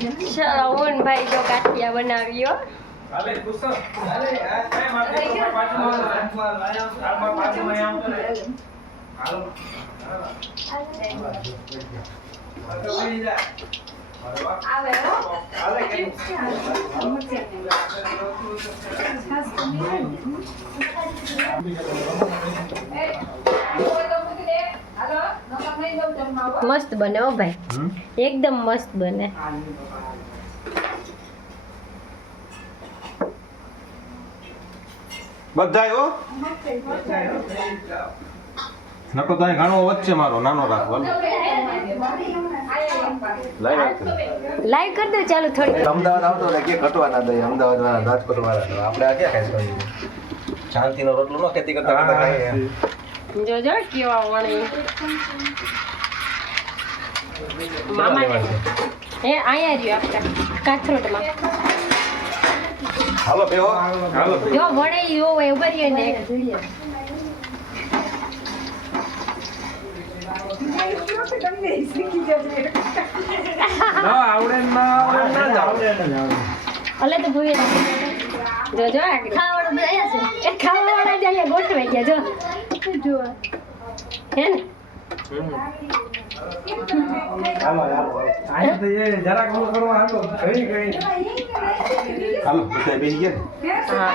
શ્રવણ ભાઈ જો કાઠિયા બનાવ્યો. મસ્ત બને હો ભાઈ, એકદમ મસ્ત બને. બધાય હો નકો તો અહીં ઘણો વચ્ચે મારો નાનો રાખો. લાઈવ કરી દો ચાલુ થોડી. અમદાવાદ આવતો ને કે કટવા ના દે અમદાવાદ વાળા રાજકોટ વાળા આપણે આ ક્યાં ખાઈ શાંતિનો રોટલો નો ખેતી કરતા કરતા ખાઈએ. જોજો કેવા વણી મામા હે આયા રહ્યો આપણા કાથરોટમાં. હાલો બેહો હાલો જો વણે યો ઉભા રહ્યો ને એક ના આવડે ના આવડે અલે તો ભૂએ જોજો ખાવાળું બધા આયા છે. એ ખાવાવાળા જ અહીંયા ગોઠવાઈ ગયા જો જો હે ને આઈ તો એ જરા કામ કરવા હાલો કઈ હાલો બધા બેસી ગયા. હા